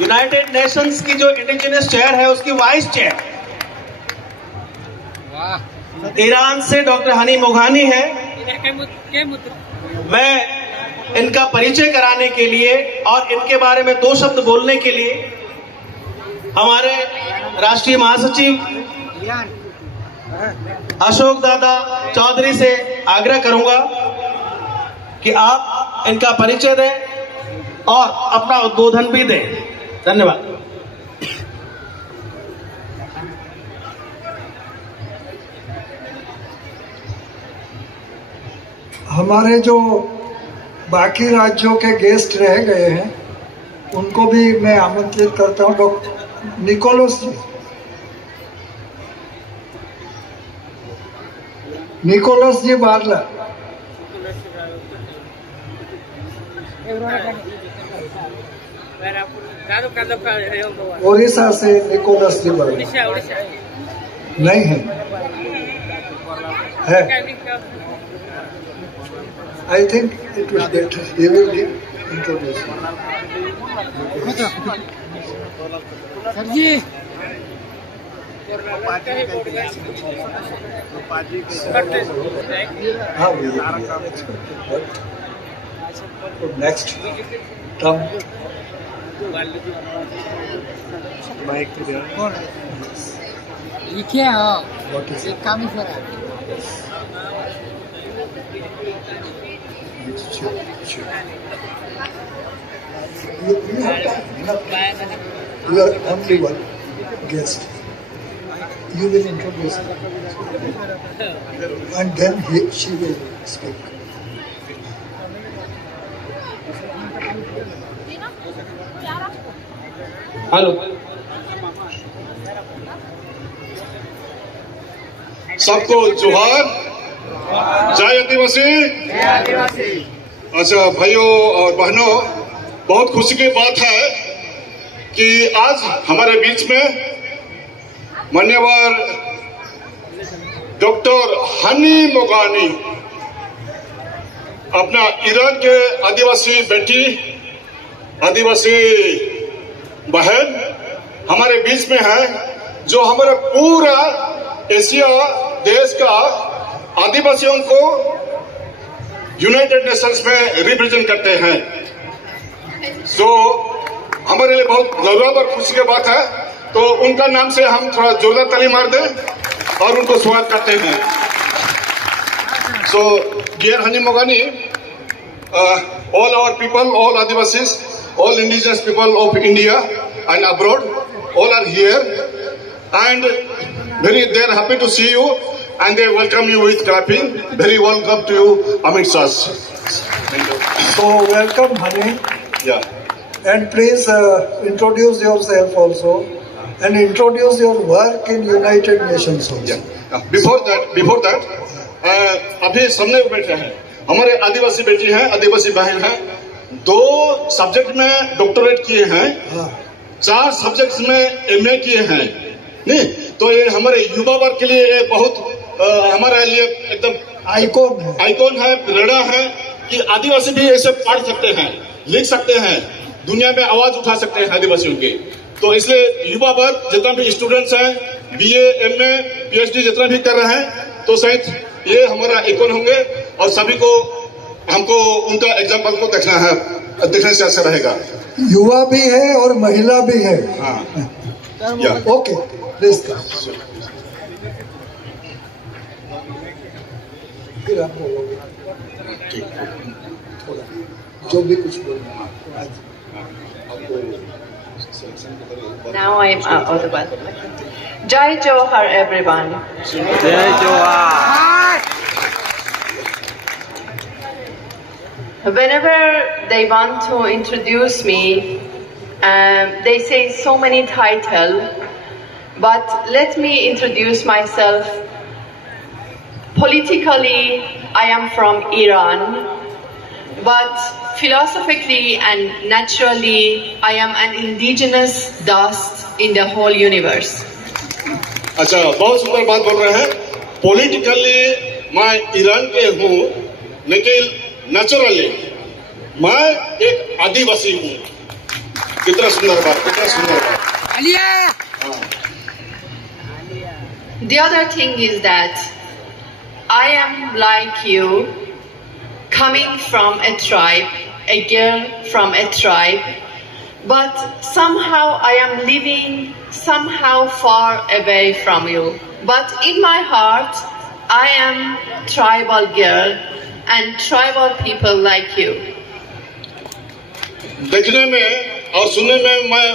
United Nations की जो indigenous chair है उसकी वाइस चेयर ईरान से डॉक्टर हनी मोगानी है। मैं इनका परिचय कराने के लिए और इनके बारे में 2 शब्द बोलने के लिए हमारे राष्ट्रीय महासचिव अशोक दादा चौधरी से आग्रह करूंगा कि आप इनका परिचय दें और अपना उद्बोधन भी दें। धन्यवाद। हमारे जो बाकी राज्यों के गेस्ट रह गए हैं उनको भी मैं आमंत्रित करता हूं। डॉक्टर निकोलस जी, निकोलस जी बारला, ओडिशा से निकोलस जी बारला नहीं है, है? I think it was better. He will introduce you. Sir ji Next, Tom. ये क्या है? What is ये it? काम ही कर रहा है। Sure. You have time. You are only one guest. You will introduce her. And then she will speak. Hello, सबको जोहार, जय आदिवासी। अच्छा भाइयों और बहनों, बहुत खुशी की बात है कि आज हमारे बीच में माननीय डॉक्टर हनी मोगानी अपना ईरान के आदिवासी बेटी, आदिवासी बहन हमारे बीच में है, जो हमारे पूरा एशिया देश का आदिवासियों को यूनाइटेड नेशंस में रिप्रेजेंट करते हैं। सो हमारे लिए बहुत गौरव और खुशी की बात है। तो उनका नाम से हम थोड़ा जोरदार ताली मार दें और उनको स्वागत करते हैं। सो डियर हनी मोगानी, all our people, all Adivasis, all indigenous people of India and abroad, all are here and they are happy to see you and they welcome you with clapping. Very welcome to you, Amit Shah. So welcome, Honey. Yeah. And please introduce yourself also and introduce your work in United Nations also. Yeah. Before that, अभी सामने बैठे हैं हमारे आदिवासी बेटी हैं, आदिवासी बहन हैं। 2 सब्जेक्ट में डॉक्टरेट किए हैं, 4 सब्जेक्ट्स में MA किए हैं। नहीं तो ये हमारे युवा वर्ग के लिए बहुत हमारे लिए एकदम आइकॉन है, प्रेरणा है कि आदिवासी भी ऐसे पढ़ सकते हैं, लिख सकते हैं, दुनिया में आवाज उठा सकते हैं आदिवासियों की। तो इसलिए युवा वर्ग जितना भी स्टूडेंट्स हैं, BA, MA, PhD जितना भी कर रहे हैं, तो शायद ये हमारा आइकॉन होंगे और सभी को हमको उनका एग्जाम्पल को देखने से अच्छा रहेगा। युवा भी है और महिला भी है। हाँ, ओके, प्लीज फिर आप बोलोगे थोड़ा जो भी कुछ बोलना आज आपको। Now I'm audible. Jai Johar, everyone. जय जोहार। Whenever they want to introduce me, they say so many titles, but let me introduce myself. Politically, I am from Iran, but philosophically and naturally, I am an indigenous dust in the whole universe. अच्छा, बहुत सुंदर बात बोल रहे हैं। पॉलिटिकली मैं ईरान के हूँ, लेकिन नेचुरली मैं एक आदिवासी हूँ। कितना सुंदर बात, कितना सुंदर बात। The other thing is that I am like you, coming from a tribe, a girl from a tribe, but somehow I am living somehow far away from you. But in my heart, I am tribal girl and tribal people like you. देखने में और सुनने में मैं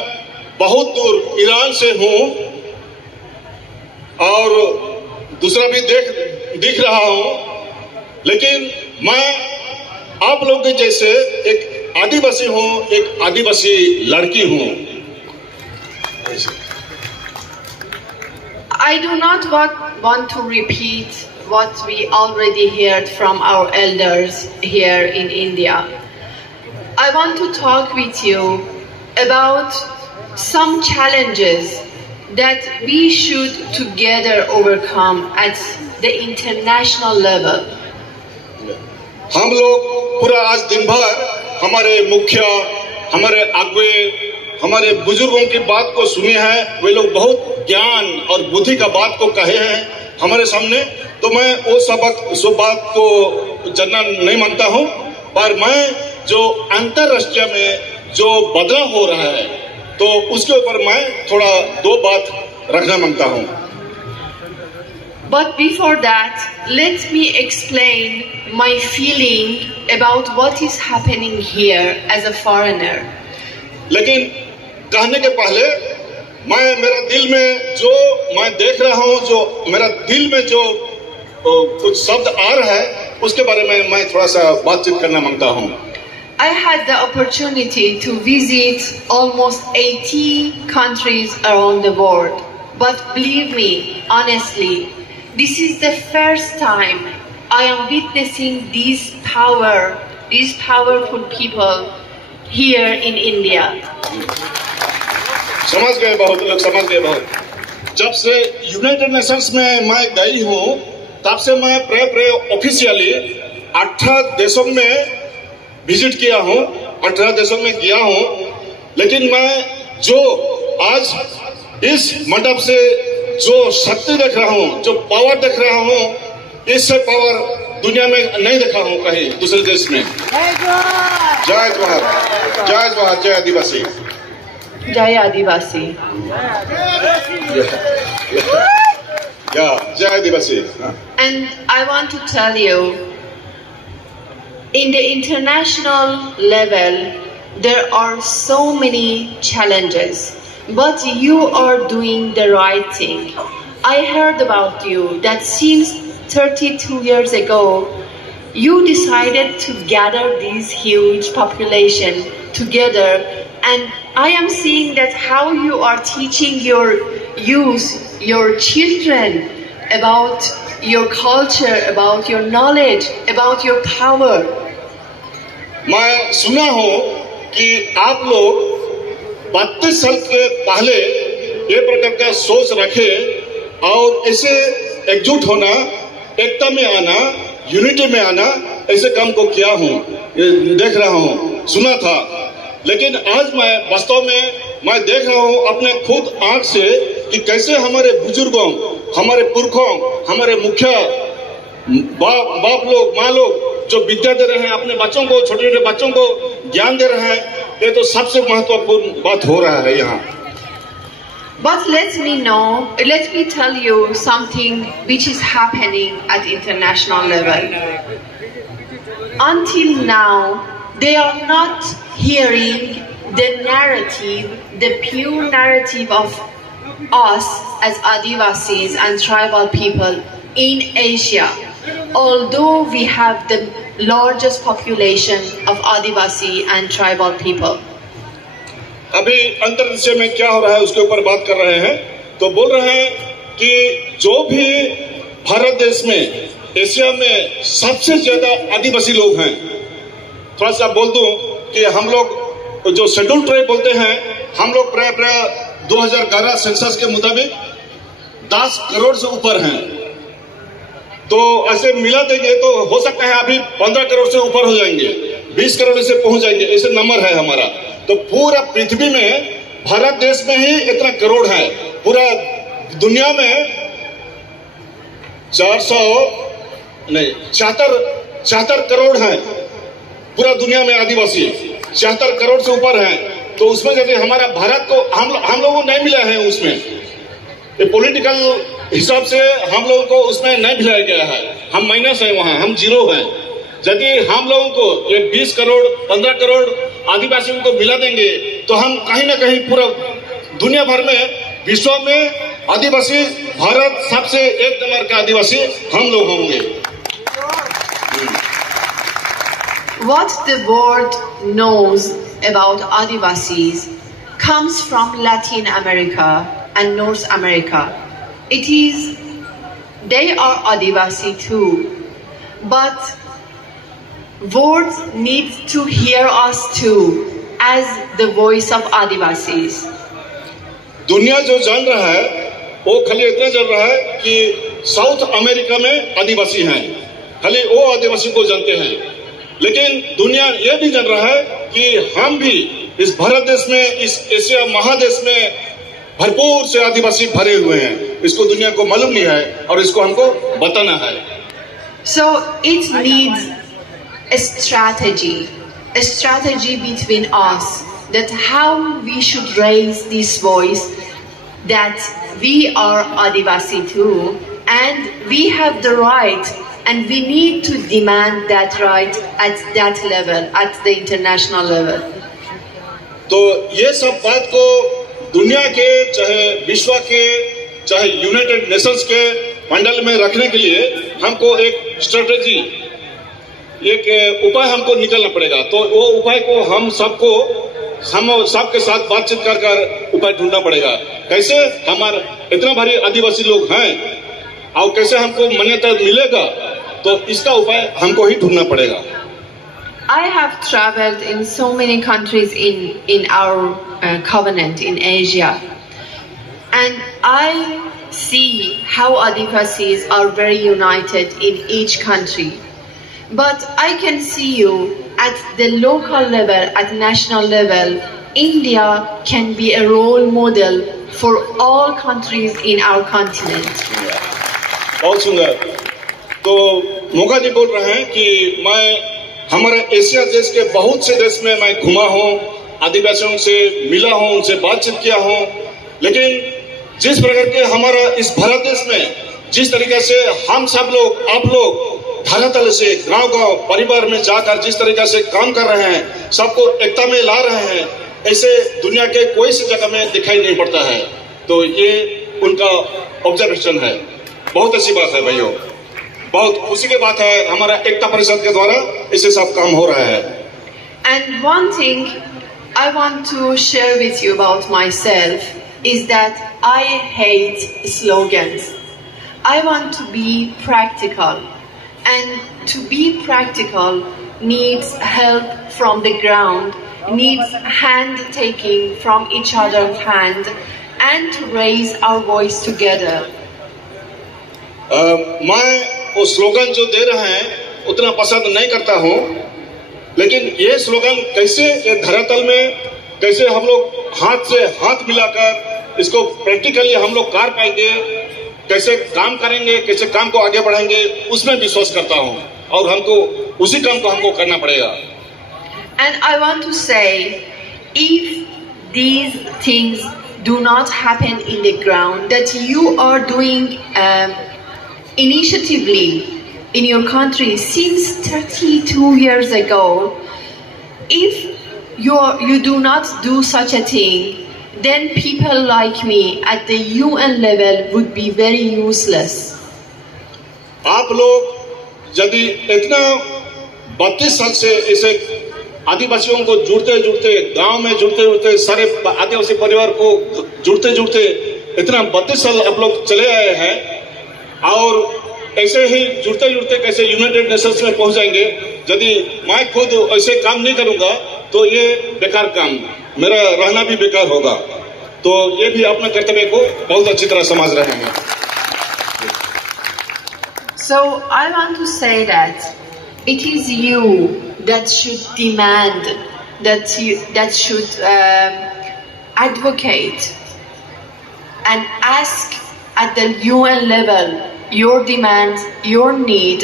बहुत दूर ईरान से हूँ और दूसरा भी दिख रहा हूँ, लेकिन मैं आप लोगों के जैसे एक आदिवासी हूँ, एक आदिवासी लड़की हूँ। I do not want to repeat what we already heard from our elders here in India. I want to talk with you about some challenges that we should together overcome at the international level. हम लोग पूरा आज दिन भर हमारे मुखिया, हमारे आगुए, हमारे बुजुर्गों की बात को सुने हैं। वे लोग बहुत ज्ञान और बुद्धि का बात को कहे हैं हमारे सामने। तो मैं वो बात को जानना नहीं मानता हूँ, पर मैं जो अंतरराष्ट्रीय में जो बदलाव हो रहा है तो उसके ऊपर मैं थोड़ा दो बात रखना मांगता हूँ। But before that, let me explain my feeling about what is happening here as a foreigner. लेकिन कहने के पहले मेरा दिल में जो मैं देख रहा हूँ, जो मेरा दिल में जो कुछ शब्द आ रहा है उसके बारे में मैं थोड़ा सा बातचीत करना मांगता हूँ। I had the opportunity to visit almost 80 countries around the world. But believe me, honestly, this is the first time I am witnessing these powerful people here in India. समझ गए बहुत लोग, समझ गए बहुत। जब से यूनाइटेड नेशंस में मैं गई हूँ तब से मैं ऑफिशियली 18 देशों में विजिट किया हूँ, 18 देशों में गया हूँ। लेकिन मैं जो आज इस मंडप से जो शक्ति देख रहा हूँ, जो पावर देख रहा हूँ, इससे पावर दुनिया में नहीं देखा हूँ कहीं दूसरे देश में। जय जोहार, जय जोहार, जय आदिवासी, Jai Adivasi. जय आदिवासी। And I want to tell you, in the international level, there are so many challenges, but you are doing the right thing. I heard about you that since 32 years ago, you decided to gather this huge population together, and I am seeing that how you are teaching your youth, your children about your culture, about your knowledge, about your power. मैं सुना हूँ कि आप लोग 32 साल के पहले ये प्रकार का सोच रखे और ऐसे एकजुट होना, एकता में आना, यूनिटी में आना, ऐसे काम को किया हूँ, देख रहा हूँ, सुना था। लेकिन आज मैं वास्तव में मैं देख रहा हूँ अपने खुद आंख से कि कैसे हमारे बुजुर्गों, हमारे पुरखों, हमारे मुखिया, बाप लोग, माँ लोग जो विद्या दे रहे हैं अपने बच्चों को, छोटे छोटे बच्चों को ज्ञान दे रहे हैं, ये तो सबसे महत्वपूर्ण बात हो रहा है यहाँ। But let me tell you something which is happening at international level. Until now, they are not hearing the narrative, the pure narrative of us as Adivasis and tribal people in Asia. Although we have the largest population of Adivasi and tribal people. अभी अंतर्देशीय में क्या हो रहा है उसके ऊपर बात कर रहे हैं, तो बोल रहे हैं कि जो भी भारत देश में, एशिया में सबसे ज्यादा आदिवासी लोग हैं। थोड़ा सा बोल दूं कि हम लोग जो शेड्यूल ट्राइब बोलते हैं, हम लोग प्राय 2011 सेंसस के मुताबिक 10 करोड़ से ऊपर हैं। तो ऐसे मिला देंगे तो हो सकता है अभी 15 करोड़ से ऊपर हो जाएंगे, 20 करोड़ से पहुंच जाएंगे, ऐसे नंबर है हमारा। तो पूरा पृथ्वी में भारत देश में ही इतना करोड़ है, पूरा दुनिया में 74 करोड़ है पूरा दुनिया में आदिवासी, 74 करोड़ से ऊपर है। तो उसमें यदि हमारा भारत को हम लोगों को नहीं मिला है, उसमें ये पॉलिटिकल हिसाब से हम लोगों को उसमें नहीं मिलाया गया है, हम माइनस है, वहां हम जीरो हैं। यदि हम लोगों को ये 20 करोड़ 15 करोड़ आदिवासियों को मिला देंगे तो हम कहीं ना कहीं पूरा दुनिया भर में विश्व में आदिवासी, भारत सबसे एक नंबर का आदिवासी हम लोग होंगे। What the world knows about Adivasis comes from Latin America and North America. They are Adivasi too, but world needs to hear us too as the voice of Adivasis. दुनिया जो जान रहा है वो खाली इतना जान रहा है कि साउथ अमेरिका में आदिवासी हैं, खाली वो आदिवासी को जानते हैं, लेकिन दुनिया ये भी जान रहा है कि हम भी इस भारत देश में, इस एशिया महादेश में भरपूर से आदिवासी भरे हुए हैं। इसको दुनिया को मालूम नहीं है और इसको हमको बताना है। So it needs a strategy between us, that how we should raise this voice, that we are Adivasi too, and we have the right, and we need to demand that right at that level, at the international level. तो ये सब बात को दुनिया के, चाहे विश्व के, चाहे यूनाइटेड नेशंस के मंडल में रखने के लिए हमको एक स्ट्रेटेजी, एक उपाय हमको निकलना पड़ेगा। तो वो उपाय को हम सबके साथ बातचीत कर उपाय ढूंढना पड़ेगा। कैसे हमारे इतना भारी आदिवासी लोग हैं और कैसे हमको मान्यता मिलेगा, तो इसका उपाय हमको ही ढूंढना पड़ेगा। I have traveled in so many countries in our covenant in Asia, and I see how Adivasis are very united in each country. But I can see you at the local level, at national level, India can be a role model for all countries in our continent. बहुत सुंदर। तो मोगा जी बोल रहे हैं कि मैं हमारे एशिया देश के बहुत से देश में मैं घुमा हूँ, आदिवासियों से मिला हूँ, उनसे बातचीत किया हूँ, लेकिन जिस प्रकार के हमारा इस भारत देश में जिस तरीके से हम सब लोग, आप लोग धरातल से गांव-गांव परिवार में जाकर जिस तरीके से काम कर रहे हैं, सबको एकता में ला रहे हैं, ऐसे दुनिया के कोई सी जगह में दिखाई नहीं पड़ता है। तो ये उनका ऑब्जर्वेशन है। बहुत अच्छी बात है भाइयों, बहुत खुशी की बात है। हमारा एकता परिषद के द्वारा इसे सब काम हो रहा है। And one thing I want to share with you about myself is that I hate slogans. I want to be practical, and to be practical needs help from the ground, needs hand taking from each other's hand, and to raise our voice together. मैं वो स्लोगन जो दे रहे हैं उतना पसंद नहीं करता हूँ, लेकिन ये स्लोगन कैसे ये धरातल में कैसे हम लोग हाथ से हाथ मिलाकर इसको प्रैक्टिकली हम लोग कर पाएंगे, कैसे काम करेंगे, कैसे काम को आगे बढ़ाएंगे, उसमें विश्वास करता हूँ और हमको उसी काम को हमको करना पड़ेगा। And I want to say, if these things do not happen in the ground, that you are doing initiatively in your country since 32 years ago, if you do not do such a thing, then people like me at the UN level would be very useless. आप लोग यदि इतना 32 साल से इसे आदिवासियों को जुड़ते गांव में जुड़ते सारे आदिवासी परिवार को जुड़ते इतना 32 साल आप लोग चले आए हैं, और ऐसे ही जुड़ते कैसे यूनाइटेड नेशंस में पहुंच जाएंगे। यदि मैं खुद ऐसे काम नहीं करूंगा तो ये बेकार काम, मेरा रहना भी बेकार होगा। तो ये भी अपने कर्तव्य को बहुत अच्छी तरह समझ रहे हैं। So I want to say that it is you that should demand that should advocate and ask at the UN level your demands, your need,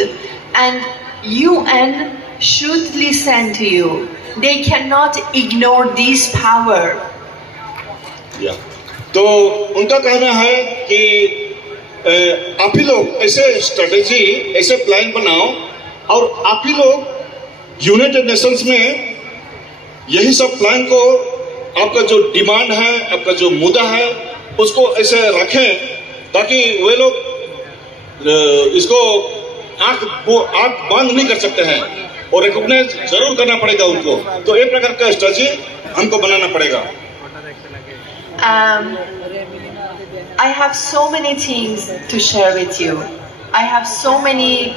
and UN should listen to you. They cannot ignore this power. तो उनका कहना है कि आप ही लोग ऐसे स्ट्रेटेजी, ऐसे प्लान बनाओ और आप ही लोग यूनाइटेड नेशंस में यही सब प्लान को, आपका जो डिमांड है, आपका जो मुद्दा है, उसको ऐसे रखें ताकि वे लोग इसको आंख बंद नहीं कर सकते हैं और रिकॉग्नाइज जरूर करना पड़ेगा उनको। तो एक प्रकार का स्ट्रेटेजी हमको बनाना पड़ेगा। I have so many things to share with you. I have so many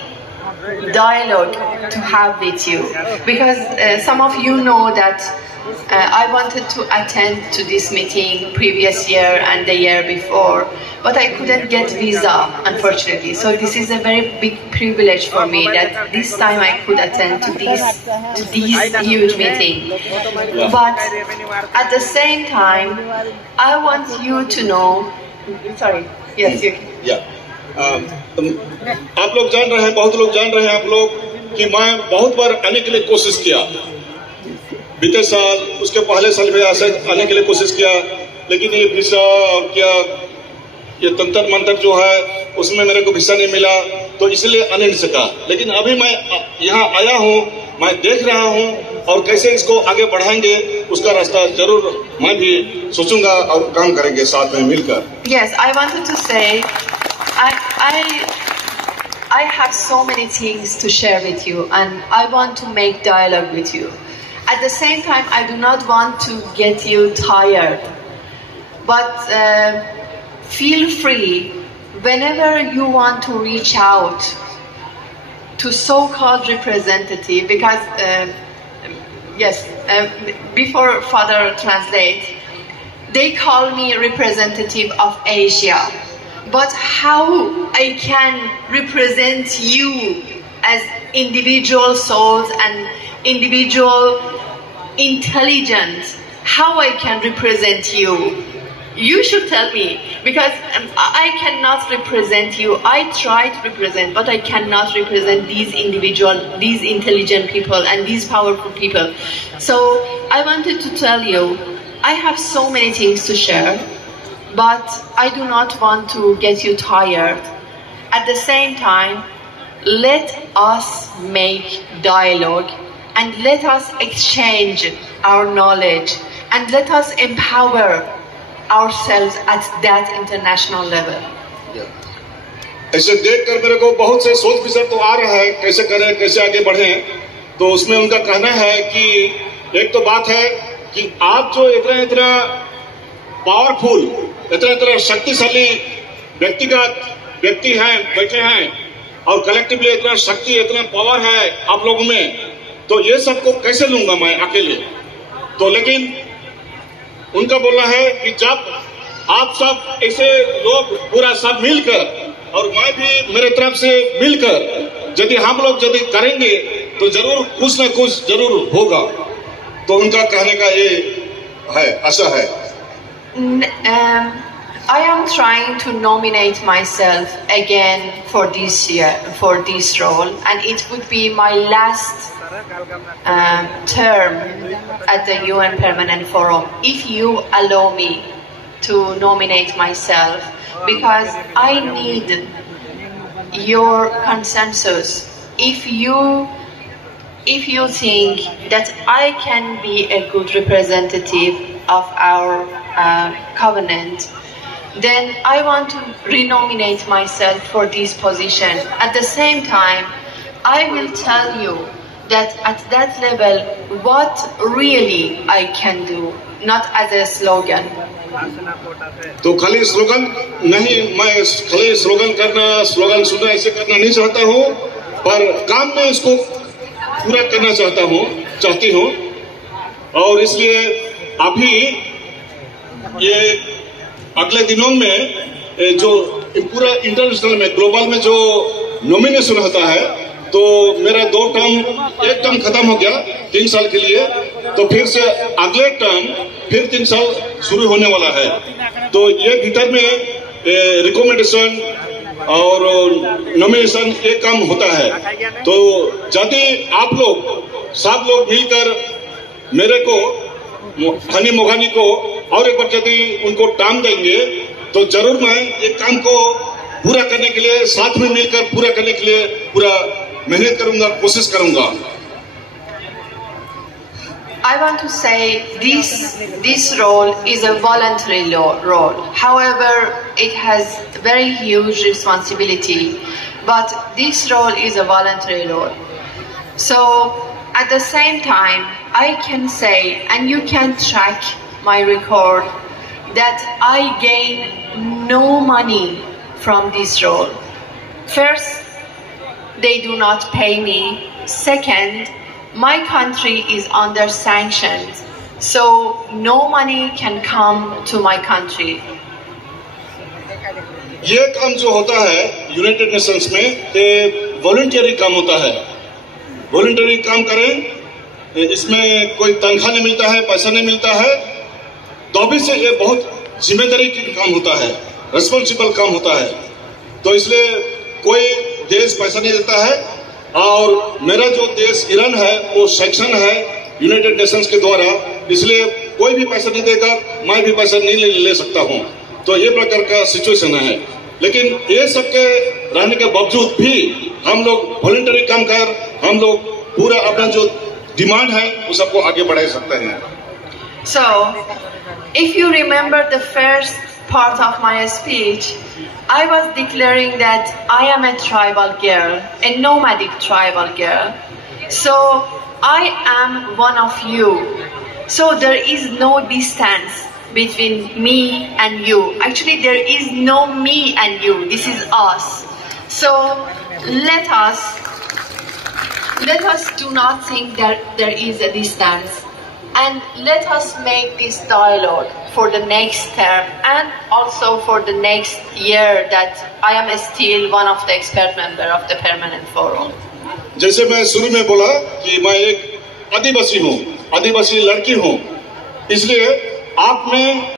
dialogue to have with you because some of you know that I wanted to attend to this meeting previous year and the year before, but I couldn't get visa, unfortunately. So this is a very big privilege for me that this time I could attend to this huge meeting. But at the same time, I want you to know. Sorry. Yes, you can. Yeah. आप लोग जान रहे हैं, बहुत लोग जान रहे हैं आप लोग कि मैं बहुत बार आने के लिए कोशिश किया, बीते साल, उसके पहले साल भी आने के लिए कोशिश किया, लेकिन ये वीसा और क्या ये तंत्र मंत्र जो है उसमें मेरे को वीसा नहीं मिला, तो इसलिए आने नहीं सका। लेकिन अभी मैं यहाँ आया हूँ, मैं देख रहा हूँ और कैसे इसको आगे बढ़ाएंगे उसका रास्ता जरूर मैं भी सोचूंगा और काम करेंगे साथ में मिलकर। Yes, I wanted to say I have so many things to share with you and I want to make dialogue with you. At the same time, I do not want to get you tired, but feel free whenever you want to reach out to so-called representative, because before Father translate, they call me representative of Asia. But how I can represent you as individual souls and individual intelligence, how I can represent you? You should tell me, because I cannot represent you. I try to represent, but I cannot represent these individual, these intelligent people and these powerful people. So I wanted to tell you, I have so many things to share, but I do not want to get you tired. At the same time, let us make dialogue and let us exchange our knowledge and let us empower ourselves at that international level. ऐसे देखकर मेरे को बहुत से सोच विचार तो आ रहा है, कैसे करें, कैसे आगे बढ़ें। तो उसमें उनका कहना है कि एक तो बात है कि आप जो इतना पावरफुल, इतना शक्तिशाली व्यक्ति हैं, बैठे हैं और कलेक्टिवली इतना शक्ति, इतना पावर है आप लोगों में, तो ये सबको कैसे लूंगा मैं अकेले। तो लेकिन उनका बोलना है कि जब आप सब ऐसे लोग पूरा सब मिलकर और मैं भी मेरे तरफ से मिलकर यदि हम लोग यदि करेंगे तो जरूर कुछ न कुछ जरूर होगा। तो उनका कहने का ये है, आशा है। I am trying to nominate myself again for this year, for this role, and it would be my last term at the UN Permanent Forum, if you allow me to nominate myself, because I need your consensus. If you think that I can be a good representative of our covenant, then I want to renominate myself for this position. At the same time, I will tell you that at that level, what really I can do, not as a slogan. तो खाली स्लोगन नहीं, मैं खाली स्लोगन सुनना ऐसे करना नहीं चाहता हूँ, पर काम में इसको पूरा करना चाहती हूँ। और इसलिए अभी ये अगले दिनों में जो पूरा इंटरनेशनल में, ग्लोबल में जो नॉमिनेशन होता है, तो मेरा एक टर्म खत्म हो गया 3 साल के लिए, तो फिर से अगले टर्म फिर 3 साल शुरू होने वाला है। तो ये भीतर में रिकमेंडेशन और नॉमिनेशन एक काम होता है। तो यदि आप लोग सब लोग मिलकर मेरे को हनी मोगानी को और एक बार यदि उनको टाइम देंगे तो जरूर मैं एक काम को पूरा करने के लिए साथ में मिलकर पूरा करने के लिए पूरा मेहनत करूंगा, कोशिश करूंगा। I want to say this role is a voluntary role. However, it has very huge responsibility. But this role is a voluntary role. So at the same time, I can say, and you can track my record, that I gain no money from this role. First, they do not pay me. Second, my country is under sanctions, so no money can come to my country. ये काम जो होता है United Nations में ये वॉलंटियरी काम होता है। वॉलंटियरी काम करें, इसमें कोई तनख्वाह नहीं मिलता है, पैसा नहीं मिलता है, तो भी से ये बहुत जिम्मेदारी की काम होता है, रिस्पॉन्सिबल काम होता है। तो इसलिए कोई देश पैसा नहीं देता है और मेरा जो देश ईरान है वो सेक्शन है यूनाइटेड नेशंस के द्वारा, इसलिए कोई भी पैसा नहीं देगा, मैं भी पैसा नहीं ले सकता हूँ। तो ये प्रकार का सिचुएशन है। लेकिन ये सब के रहने के बावजूद भी हम लोग वॉलंटरी काम कर हम लोग पूरा अपना जो डिमांड है वो सबको आगे बढ़ा सकते हैं। So, if you remember the first part of my speech, I was declaring that I am a tribal girl, a nomadic tribal girl. So I am one of you. So there is no distance between me and you. Actually, there is no me and you. This is us. So let us do not think that there is a distance. And let us make this dialogue for the next term and also for the next year that I am still one of the expert member of the permanent forum. जैसे मैं शुरू में बोला कि मैं एक आदिवासी हूँ, आदिवासी लड़की हूँ, इसलिए आप में